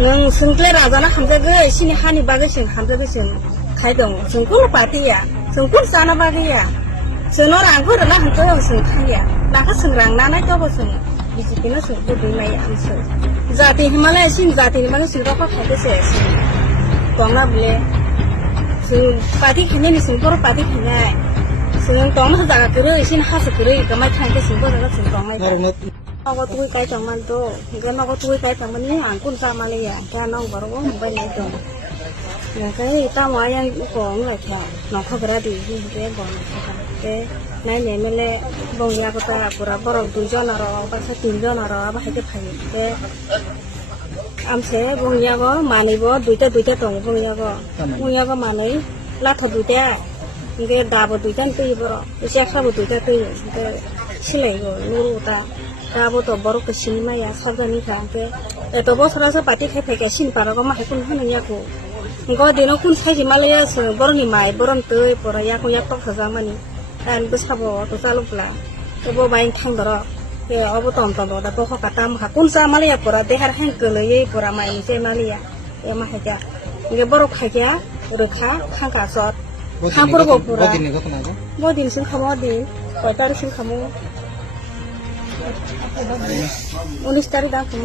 능 승클레 라자나 함자그 신이 하니 바그신 함자그신 가이동 승쿨 파티야 승쿨 사나 바기야 저너랑 그러나 한쪽은 승칸이야 나가 승랑 나나 저거승 비지비나 승쿨 비마이 암스 자티 히말라야 신 자티 히말라야 승가파 가이드세 동나 블레 승 파티 칸네니 승코로 파티 칸네 승 동나 자가 그르 신 하스 그르 그마이 칸게 승코르가 승 동나 Aku tuh kayak cuman tuh, kan aku tuh kayak cuman ini angkun sama ya, kan aku baru mau main itu. Ya kayak kita mau yang uang lah ya, nak berada di sini dia bang, ke, nanya mele bang ya aku tak pura-pura tujuan naro, apa sih tujuan naro, apa aja pakai, ke, amse bang ya aku mana ibu, duitnya tuh bang ya aku mana, lah tuh duitnya, ke dapat duitnya tuh ibu, siapa duitnya tuh, ke, silai go, nuru ta. Kamu tuh baru kesini mah ya, sorgani kan ke, itu bos rasa pati kayak kesini para kamu hakun hanya aku, engkau di nukun saya Himalaya baru nih mai, baru tuh, baru ya aku ya tok sama nih, dan besar bawa tuh selalu pulang, itu bawa main tang dorong, ya aku tonton tuh, tapi kok kata hakun sama Malaysia, baru dehar hang kelai, baru main sama Malaysia, ya mah aja, enggak baru kayak, udah hang kasot, hang baru bawa, bawa di sini kamu di, bawa dari sini kamu. Ulis cari dah